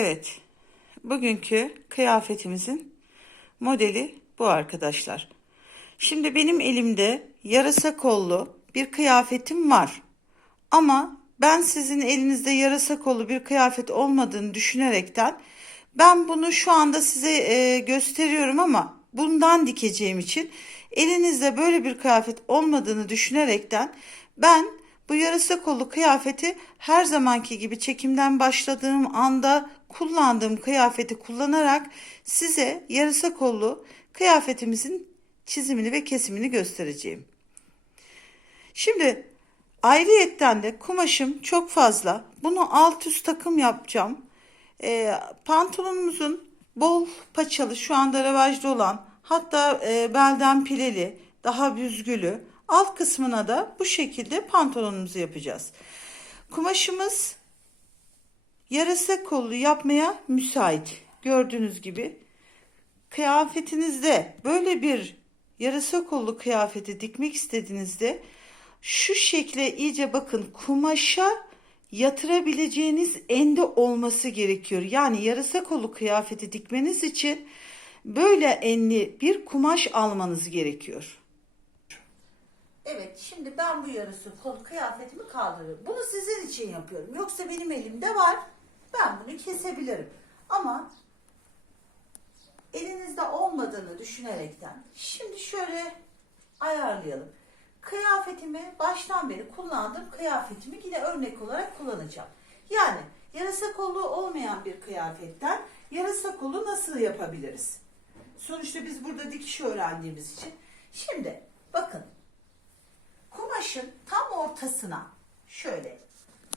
Evet, bugünkü kıyafetimizin modeli bu arkadaşlar. Şimdi benim elimde yarasa kollu bir kıyafetim var. Ama ben sizin elinizde yarasa kollu bir kıyafet olmadığını düşünerekten ben bunu şu anda size e, gösteriyorum ama bundan dikeceğim için elinizde böyle bir kıyafet olmadığını düşünerekten ben bu yarasa kollu kıyafeti her zamanki gibi çekimden başladığım anda kullandığım kıyafeti kullanarak size yarasa kollu kıyafetimizin çizimini ve kesimini göstereceğim. Şimdi ayrıyetten de kumaşım çok fazla. Bunu alt üst takım yapacağım. E, pantolonumuzun bol paçalı şu anda revajda olan hatta e, belden pileli daha büzgülü alt kısmına da bu şekilde pantolonumuzu yapacağız. Kumaşımız yarasa kollu yapmaya müsait. Gördüğünüz gibi kıyafetinizde böyle bir yarasa kollu kıyafeti dikmek istediğinizde şu şekle iyice bakın kumaşa yatırabileceğiniz ende olması gerekiyor. Yani yarasa kolu kıyafeti dikmeniz için böyle enli bir kumaş almanız gerekiyor. Evet şimdi ben bu yarısı kol kıyafetimi kaldırıyorum. Bunu sizin için yapıyorum. Yoksa benim elimde var. Ben bunu kesebilirim. Ama elinizde olmadığını düşünerekten şimdi şöyle ayarlayalım. Kıyafetimi baştan beri kullandığım kıyafetimi yine örnek olarak kullanacağım. Yani yarasa kolu olmayan bir kıyafetten yarasa kolu nasıl yapabiliriz? Sonuçta biz burada dikiş öğrendiğimiz için. Şimdi bakın kumaşın tam ortasına şöyle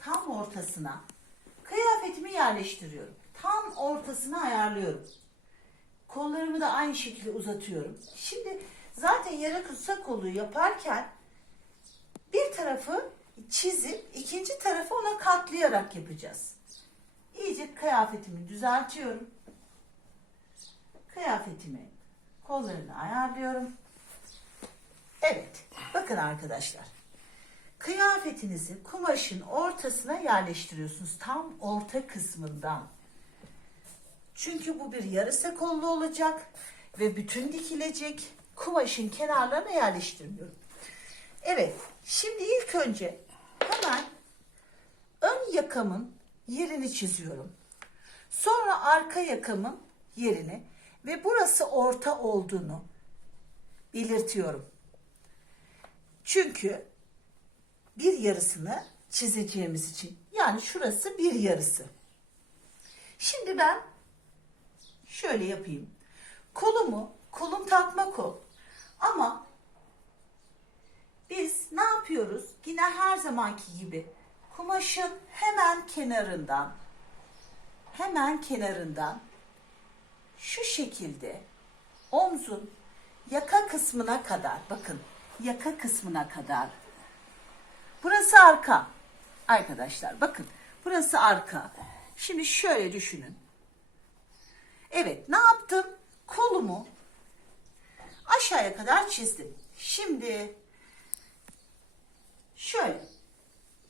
tam ortasına kıyafetimi yerleştiriyorum. Tam ortasına ayarlıyorum. Kollarımı da aynı şekilde uzatıyorum. Şimdi zaten yara kısa kolu yaparken bir tarafı çizip ikinci tarafı ona katlayarak yapacağız. İyice kıyafetimi düzeltiyorum. Kıyafetimi kollarını ayarlıyorum. Evet. Bakın arkadaşlar. Kıyafetinizi kumaşın ortasına yerleştiriyorsunuz. Tam orta kısmından. Çünkü bu bir yarısa kollu olacak ve bütün dikilecek. Kumaşın kenarlarına yerleştirmiyorum. Evet. Şimdi ilk önce hemen ön yakamın yerini çiziyorum. Sonra arka yakamın yerini ve burası orta olduğunu belirtiyorum. Çünkü bir yarısını çizeceğimiz için. Yani şurası bir yarısı. Şimdi ben şöyle yapayım. Kolumu, kolum takma kol. Ama biz ne yapıyoruz? Yine her zamanki gibi kumaşın hemen kenarından hemen kenarından şu şekilde omzun yaka kısmına kadar bakın yaka kısmına kadar. Burası arka. Arkadaşlar bakın burası arka. Şimdi şöyle düşünün. Evet ne yaptım? Kolumu aşağıya kadar çizdim. Şimdi şöyle.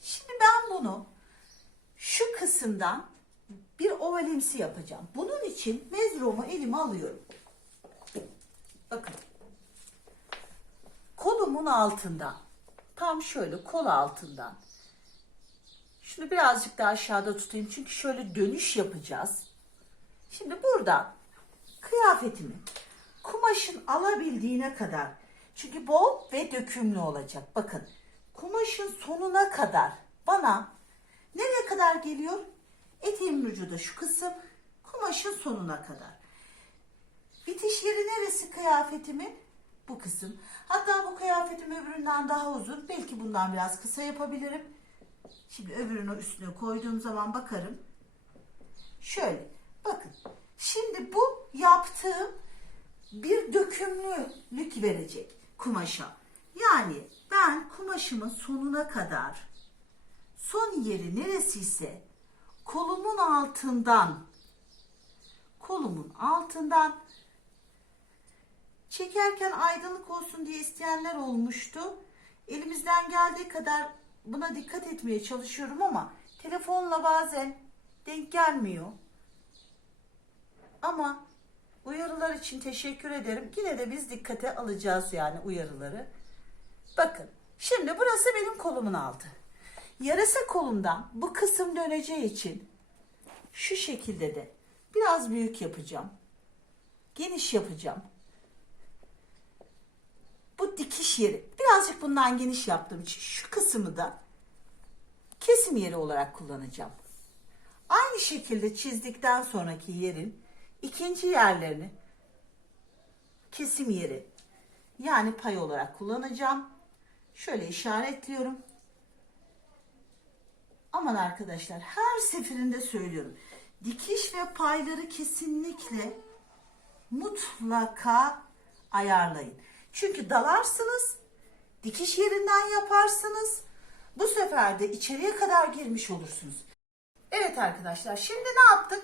Şimdi ben bunu şu kısımdan bir ovalimsi yapacağım. Bunun için mezromu elime alıyorum. Bakın. Kolumun altından. Tam şöyle kol altından. Şunu birazcık daha aşağıda tutayım. Çünkü şöyle dönüş yapacağız. Şimdi burada kıyafetimi kumaşın alabildiğine kadar. Çünkü bol ve dökümlü olacak. Bakın kumaşın sonuna kadar bana nereye kadar geliyor? Eteğimin ucu şu kısım. Kumaşın sonuna kadar. Bitiş yeri neresi kıyafetimin? Bu kısım. Hatta bu kıyafetim öbüründen daha uzun. Belki bundan biraz kısa yapabilirim. Şimdi öbürünü üstüne koyduğum zaman bakarım. Şöyle. Bakın. Şimdi bu yaptığım bir dökümlülük verecek kumaşa. Yani ben kumaşımın sonuna kadar son yeri neresiyse kolumun altından kolumun altından çekerken aydınlık olsun diye isteyenler olmuştu. Elimizden geldiği kadar buna dikkat etmeye çalışıyorum ama telefonla bazen denk gelmiyor. ama uyarılar için teşekkür ederim. Yine de biz dikkate alacağız yani uyarıları. Bakın şimdi burası benim kolumun altı. Yarasa kolumdan bu kısım döneceği için şu şekilde de biraz büyük yapacağım. Geniş yapacağım. Bu dikiş yeri birazcık bundan geniş yaptığım için şu kısmı da kesim yeri olarak kullanacağım. Aynı şekilde çizdikten sonraki yerin ikinci yerlerini kesim yeri yani pay olarak kullanacağım. Şöyle işaretliyorum. Aman arkadaşlar her seferinde söylüyorum. Dikiş ve payları kesinlikle mutlaka ayarlayın. Çünkü dalarsınız, dikiş yerinden yaparsınız. Bu sefer de içeriye kadar girmiş olursunuz. Evet arkadaşlar şimdi ne yaptık?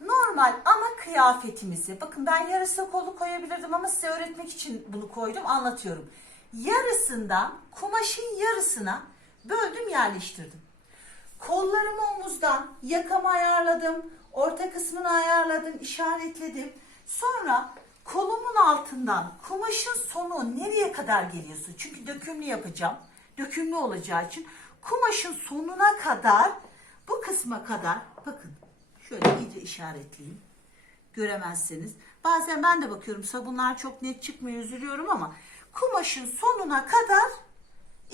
Normal ana kıyafetimizi bakın ben yarısı kolu koyabilirdim ama size öğretmek için bunu koydum anlatıyorum. Yarısından kumaşın yarısına böldüm yerleştirdim. Kollarımı omuzdan yakamı ayarladım. Orta kısmını ayarladım, işaretledim. Sonra kolumun altından kumaşın sonu nereye kadar geliyorsun? Çünkü dökümlü yapacağım. Dökümlü olacağı için kumaşın sonuna kadar bu kısma kadar bakın şöyle iyice işaretleyeyim. Göremezseniz. Bazen ben de bakıyorum sabunlar çok net çıkmıyor üzülüyorum ama kumaşın sonuna kadar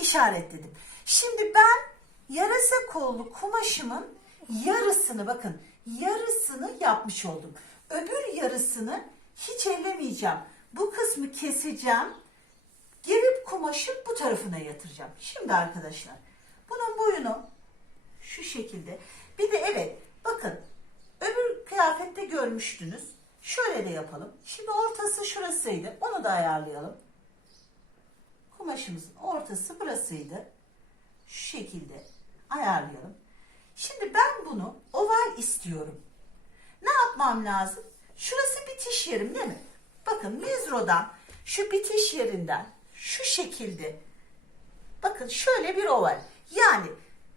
işaretledim. Şimdi ben yarasa kollu kumaşımın yarısını bakın yarısını yapmış oldum. Öbür yarısını hiç ellemeyeceğim. Bu kısmı keseceğim. Gelip kumaşın bu tarafına yatıracağım. Şimdi arkadaşlar bunun boyunu şu şekilde. Bir de evet bakın öbür kıyafette görmüştünüz. Şöyle de yapalım. Şimdi ortası şurasıydı. Onu da ayarlayalım. Kumaşımızın ortası burasıydı. Şu şekilde ayarlayalım. Şimdi ben bunu oval istiyorum. Ne yapmam lazım? Bitiş yerim değil mi? Bakın mizrodan şu bitiş yerinden şu şekilde bakın şöyle bir oval. Yani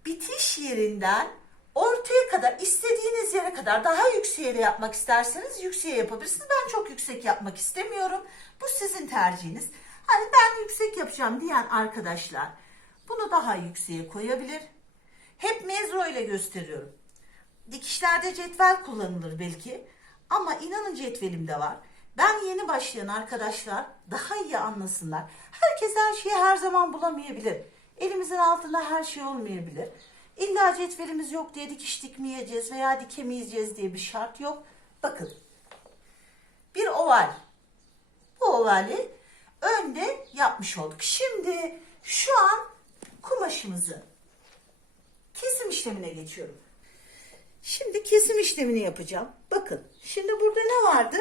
bitiş yerinden ortaya kadar istediğiniz yere kadar daha yükseğe de yapmak isterseniz yükseğe yapabilirsiniz. Ben çok yüksek yapmak istemiyorum. Bu sizin tercihiniz. Hani ben yüksek yapacağım diyen arkadaşlar bunu daha yükseğe koyabilir. Hep mezro ile gösteriyorum. Dikişlerde cetvel kullanılır belki ama inanın cetvelim de var. Ben yeni başlayan arkadaşlar daha iyi anlasınlar. Herkes her şeyi her zaman bulamayabilir. Elimizin altında her şey olmayabilir. İlla cetvelimiz yok diye dikiş dikmeyeceğiz veya dikemeyeceğiz diye bir şart yok. Bakın bir oval. Bu ovali önde yapmış olduk. Şimdi şu an kumaşımızı kesim işlemine geçiyorum. Şimdi kesim işlemini yapacağım. Bakın şimdi burada ne vardı?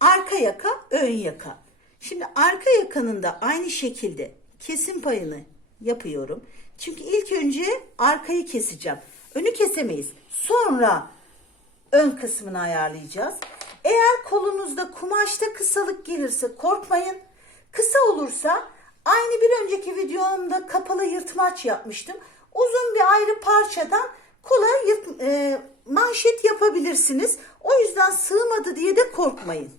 Arka yaka, ön yaka. Şimdi arka yakanın da aynı şekilde kesim payını yapıyorum. Çünkü ilk önce arkayı keseceğim. Önü kesemeyiz. Sonra ön kısmını ayarlayacağız. Eğer kolunuzda kumaşta kısalık gelirse korkmayın. Kısa olursa aynı bir önceki videomda kapalı yırtmaç yapmıştım. Uzun bir ayrı parçadan kolay yırt, e, manşet yapabilirsiniz. O yüzden sığmadı diye de korkmayın.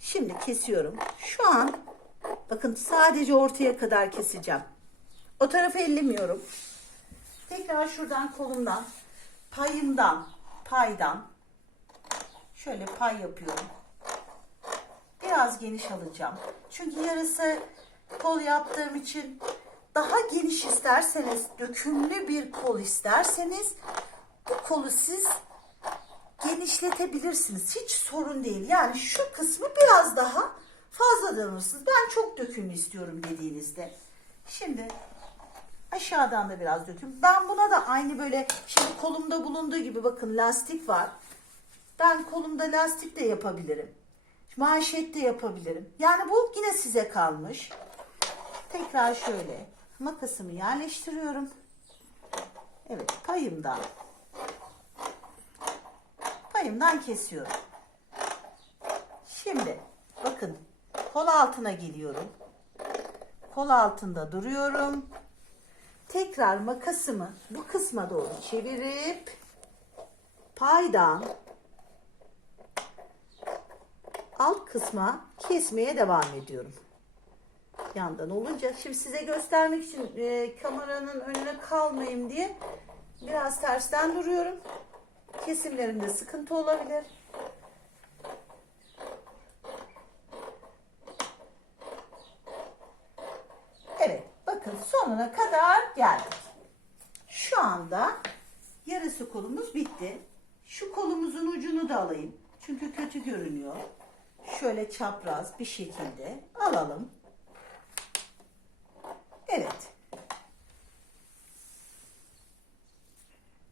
Şimdi kesiyorum. Şu an bakın sadece ortaya kadar keseceğim. O tarafı ellemiyorum. Tekrar şuradan kolumdan, payımdan, paydan şöyle pay yapıyorum. Biraz geniş alacağım. Çünkü yarısı kol yaptığım için daha geniş isterseniz, dökümlü bir kol isterseniz bu kolu siz genişletebilirsiniz. Hiç sorun değil. Yani şu kısmı biraz daha fazla dönürsünüz. Ben çok dökümlü istiyorum dediğinizde. Şimdi aşağıdan da biraz döküm. Ben buna da aynı böyle şimdi kolumda bulunduğu gibi bakın lastik var. Ben kolumda lastik de yapabilirim. Manşet de yapabilirim. Yani bu yine size kalmış. Tekrar şöyle makasımı yerleştiriyorum. Evet payımdan payımdan kesiyorum. Şimdi bakın kol altına geliyorum. Kol altında duruyorum. Tekrar makasımı bu kısma doğru çevirip paydan alt kısma kesmeye devam ediyorum. Yandan olunca şimdi size göstermek için e, kameranın önüne kalmayayım diye biraz tersten duruyorum. Kesimlerimde sıkıntı olabilir. Evet, bakın sonuna kadar geldik. Şu anda yarısı kolumuz bitti. Şu kolumuzun ucunu da alayım. Çünkü kötü görünüyor. Şöyle çapraz bir şekilde alalım. Evet.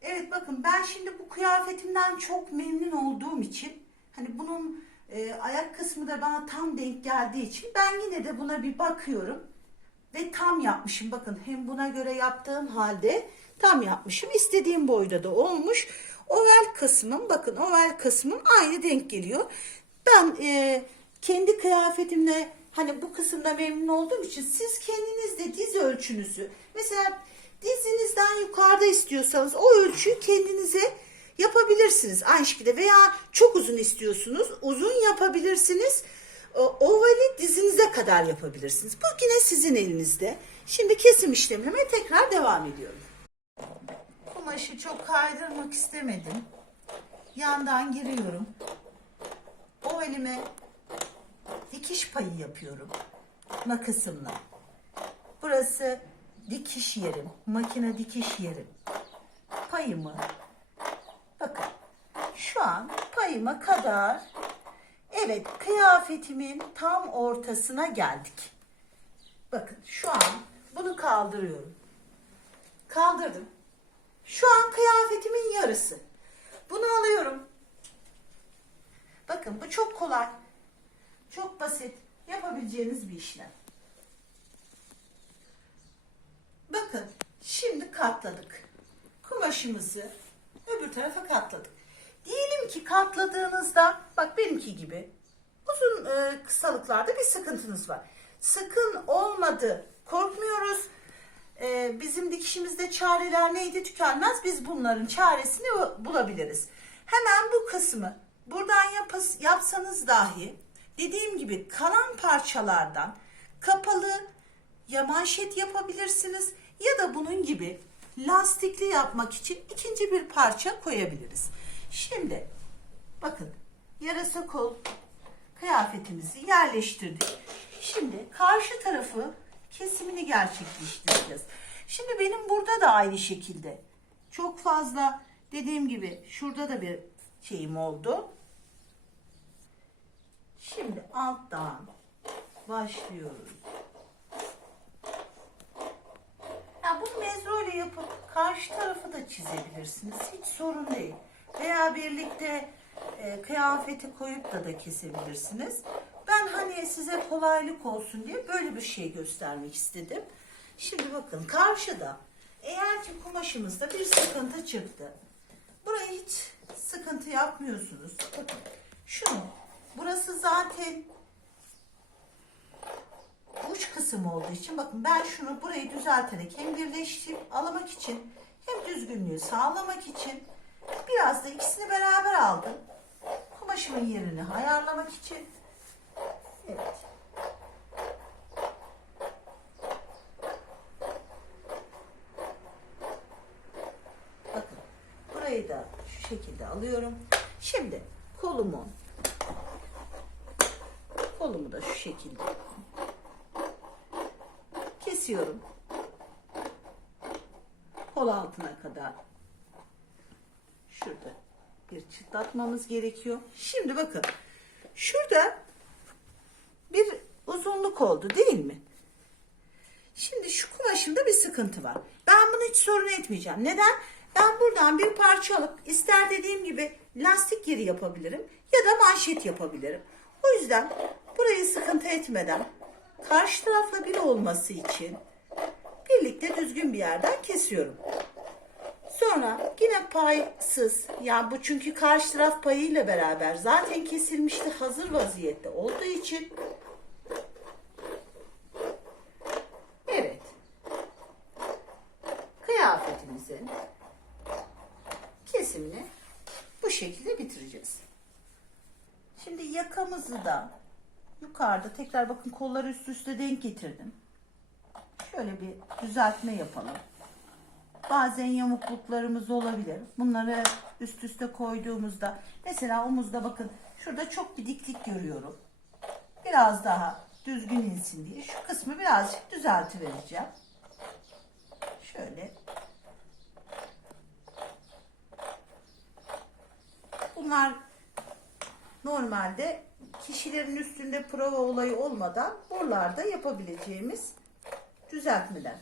Evet bakın ben şimdi bu kıyafetimden çok memnun olduğum için hani bunun e, ayak kısmı da bana tam denk geldiği için ben yine de buna bir bakıyorum ve tam yapmışım. Bakın hem buna göre yaptığım halde tam yapmışım. İstediğim boyda da olmuş. Oval kısmım bakın oval kısmım aynı denk geliyor. Ben e, kendi kıyafetimle hani bu kısımda memnun olduğum için siz kendiniz de diz ölçünüzü mesela dizinizden yukarıda istiyorsanız o ölçüyü kendinize yapabilirsiniz aynı şekilde veya çok uzun istiyorsunuz uzun yapabilirsiniz ovali dizinize kadar yapabilirsiniz. Bu yine sizin elinizde. Şimdi kesim işlemime tekrar devam ediyorum. Kumaşı çok kaydırmak istemedim. Yandan giriyorum. Ovalime dikiş payı yapıyorum. Makasımla. Burası dikiş yerim. Makine dikiş yerim. Payımı bakın şu an payıma kadar evet kıyafetimin tam ortasına geldik. Bakın şu an bunu kaldırıyorum. Kaldırdım. Şu an kıyafetimin yarısı. Bunu alıyorum. Bakın bu çok kolay. Çok basit. Yapabileceğiniz bir işlem. Bakın şimdi katladık. Kumaşımızı öbür tarafa katladık. Diyelim ki katladığınızda bak benimki gibi uzun e, kısalıklarda bir sıkıntınız var. Sakın olmadı korkmuyoruz. E, bizim dikişimizde çareler neydi tükenmez. Biz bunların çaresini bu- bulabiliriz. Hemen bu kısmı buradan yapas, yapsanız dahi dediğim gibi kalan parçalardan kapalı ya manşet yapabilirsiniz ya da bunun gibi lastikli yapmak için ikinci bir parça koyabiliriz. Şimdi bakın yarasa kol kıyafetimizi yerleştirdik. Şimdi karşı tarafı kesimini gerçekleştireceğiz. Şimdi benim burada da aynı şekilde çok fazla dediğim gibi şurada da bir şeyim oldu. Şimdi alttan başlıyoruz. Ya ile yapıp karşı tarafı da çizebilirsiniz. Hiç sorun değil. Veya birlikte e, kıyafeti koyup da da kesebilirsiniz. Ben hani size kolaylık olsun diye böyle bir şey göstermek istedim. Şimdi bakın karşıda eğer ki kumaşımızda bir sıkıntı çıktı. Burayı hiç sıkıntı yapmıyorsunuz. Bakın şunu burası zaten uç kısım olduğu için bakın ben şunu burayı düzelterek hem birleştirip alamak için hem düzgünlüğü sağlamak için biraz da ikisini beraber aldım. Kumaşımın yerini ayarlamak için. Evet. Bakın burayı da şu şekilde alıyorum. Şimdi kolumu kolumu da şu şekilde kesiyorum. Kol altına kadar. Şurada bir çıtlatmamız gerekiyor. Şimdi bakın. Şurada bir uzunluk oldu değil mi? Şimdi şu kumaşımda bir sıkıntı var. Ben bunu hiç sorun etmeyeceğim. Neden? Ben buradan bir parça alıp ister dediğim gibi lastik yeri yapabilirim ya da manşet yapabilirim. O yüzden burayı sıkıntı etmeden karşı tarafla bir olması için birlikte düzgün bir yerden kesiyorum. Sonra yine paysız yani bu çünkü karşı taraf payıyla beraber zaten kesilmişti hazır vaziyette olduğu için Evet. Kıyafetimizin kesimini bu şekilde bitireceğiz. Şimdi yakamızı da yukarıda tekrar bakın kolları üst üste denk getirdim. Şöyle bir düzeltme yapalım. Bazen yamukluklarımız olabilir. Bunları üst üste koyduğumuzda mesela omuzda bakın şurada çok bir diklik görüyorum. Biraz daha düzgün insin diye şu kısmı birazcık düzeltivereceğim. Şöyle. Bunlar normalde kişilerin üstünde prova olayı olmadan buralarda yapabileceğimiz düzeltmeler.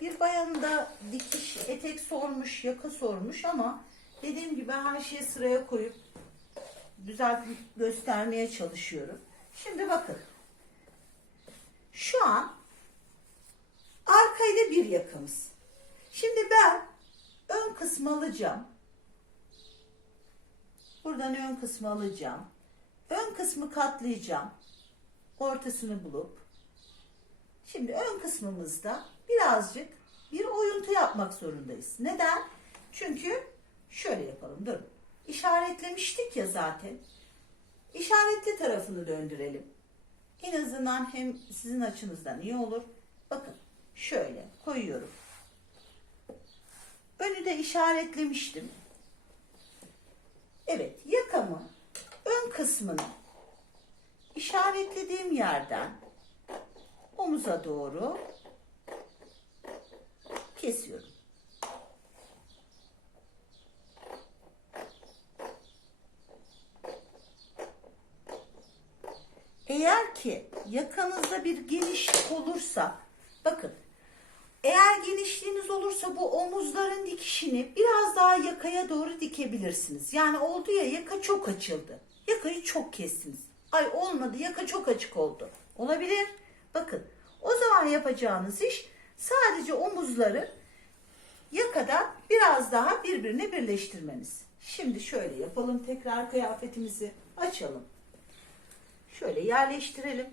Bir bayan da dikiş etek sormuş, yaka sormuş ama dediğim gibi her şeyi sıraya koyup düzelt göstermeye çalışıyorum. Şimdi bakın. Şu an arkayla bir yakamız. Şimdi ben ön kısmı alacağım. Buradan ön kısmı alacağım. Ön kısmı katlayacağım. Ortasını bulup. Şimdi ön kısmımızda birazcık bir oyuntu yapmak zorundayız. Neden? Çünkü şöyle yapalım. Dur. İşaretlemiştik ya zaten. İşaretli tarafını döndürelim. En azından hem sizin açınızdan iyi olur. Bakın şöyle koyuyorum. Önü de işaretlemiştim. Evet yakamı ön kısmını işaretlediğim yerden omuza doğru kesiyorum. Eğer ki yakanızda bir genişlik olursa bakın eğer genişliğiniz olursa bu omuzların dikişini biraz daha yakaya doğru dikebilirsiniz. Yani oldu ya yaka çok açıldı. Yakayı çok kestiniz. Ay olmadı yaka çok açık oldu. Olabilir. Bakın o zaman yapacağınız iş sadece omuzları yakadan biraz daha birbirine birleştirmeniz. Şimdi şöyle yapalım tekrar kıyafetimizi açalım. Şöyle yerleştirelim.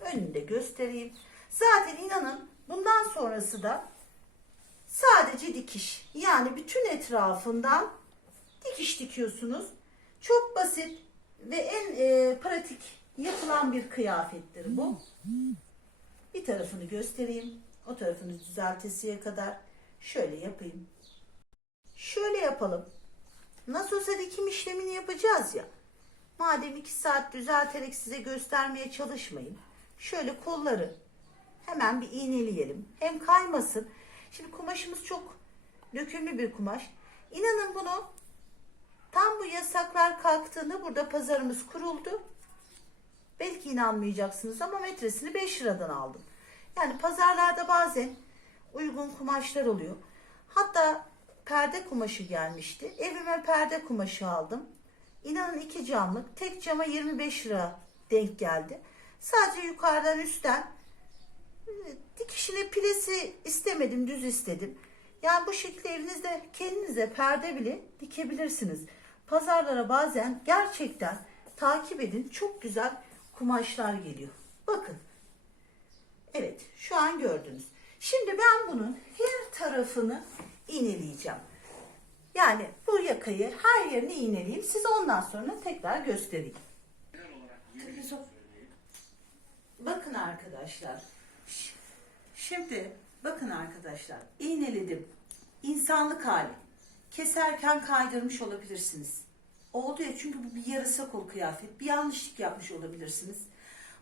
Önünde göstereyim. Zaten inanın bundan sonrası da sadece dikiş. Yani bütün etrafından dikiş dikiyorsunuz. Çok basit ve en e, pratik yapılan bir kıyafettir bu. Bir tarafını göstereyim. O tarafını düzeltesiye kadar şöyle yapayım. Şöyle yapalım. Nasıl olsa dikim işlemini yapacağız ya. Madem iki saat düzelterek size göstermeye çalışmayın. Şöyle kolları hemen bir iğneleyelim. Hem kaymasın. Şimdi kumaşımız çok dökümlü bir kumaş. İnanın bunu tam bu yasaklar kalktığında burada pazarımız kuruldu. Belki inanmayacaksınız ama metresini 5 liradan aldım. Yani pazarlarda bazen uygun kumaşlar oluyor. Hatta perde kumaşı gelmişti. Evime perde kumaşı aldım. İnanın iki camlık. Tek cama 25 lira denk geldi. Sadece yukarıdan üstten dikişine pilesi istemedim, düz istedim. Yani bu şekilde evinizde kendinize perde bile dikebilirsiniz. Pazarlara bazen gerçekten takip edin çok güzel kumaşlar geliyor. Bakın. Evet şu an gördünüz. Şimdi ben bunun her tarafını iğneleyeceğim. Yani bu yakayı her yerini iğneleyeyim. Size ondan sonra tekrar göstereyim. Bakın arkadaşlar. Şimdi bakın arkadaşlar. iğneledim. İnsanlık hali. Keserken kaydırmış olabilirsiniz. Oldu ya çünkü bu bir yarısa kol kıyafet. Bir yanlışlık yapmış olabilirsiniz.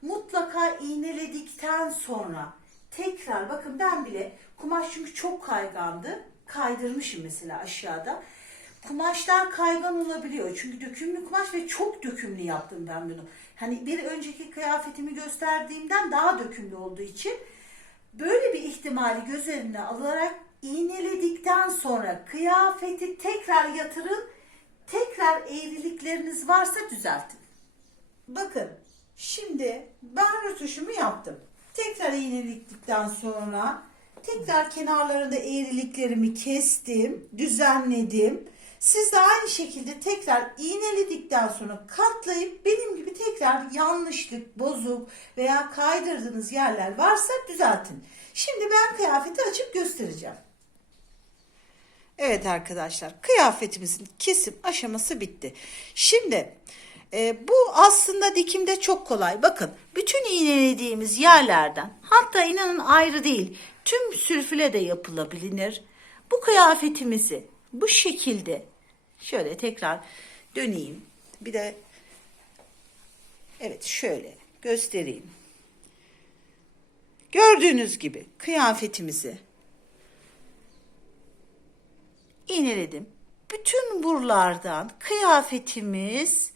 Mutlaka iğneledikten sonra tekrar bakın ben bile kumaş çünkü çok kaygandı. Kaydırmışım mesela aşağıda. Kumaşlar kaygan olabiliyor. Çünkü dökümlü kumaş ve çok dökümlü yaptım ben bunu. Hani bir önceki kıyafetimi gösterdiğimden daha dökümlü olduğu için böyle bir ihtimali göz önüne alarak iğneledikten sonra kıyafeti tekrar yatırın. Tekrar eğrilikleriniz varsa düzeltin. Bakın şimdi ben rötuşumu yaptım. Tekrar iğneledikten sonra tekrar kenarlarında eğriliklerimi kestim, düzenledim. Siz de aynı şekilde tekrar iğneledikten sonra katlayıp benim gibi tekrar yanlışlık, bozuk veya kaydırdığınız yerler varsa düzeltin. Şimdi ben kıyafeti açıp göstereceğim. Evet arkadaşlar kıyafetimizin kesim aşaması bitti. Şimdi e, bu aslında dikimde çok kolay. Bakın bütün iğnelediğimiz yerlerden hatta inanın ayrı değil tüm sülfüle de yapılabilir. Bu kıyafetimizi bu şekilde şöyle tekrar döneyim. Bir de evet şöyle göstereyim. Gördüğünüz gibi kıyafetimizi iğneledim. Bütün buralardan kıyafetimiz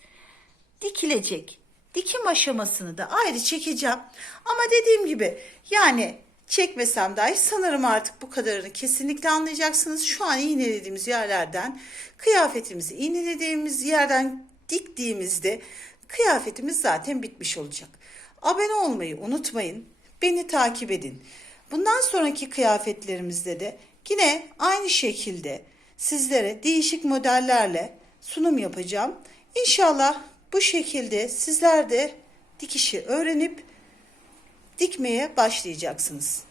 dikilecek. Dikim aşamasını da ayrı çekeceğim. Ama dediğim gibi yani çekmesem dahi sanırım artık bu kadarını kesinlikle anlayacaksınız. Şu an iğnelediğimiz yerlerden kıyafetimizi iğnelediğimiz yerden diktiğimizde kıyafetimiz zaten bitmiş olacak. Abone olmayı unutmayın. Beni takip edin. Bundan sonraki kıyafetlerimizde de yine aynı şekilde sizlere değişik modellerle sunum yapacağım. İnşallah bu şekilde sizler de dikişi öğrenip dikmeye başlayacaksınız.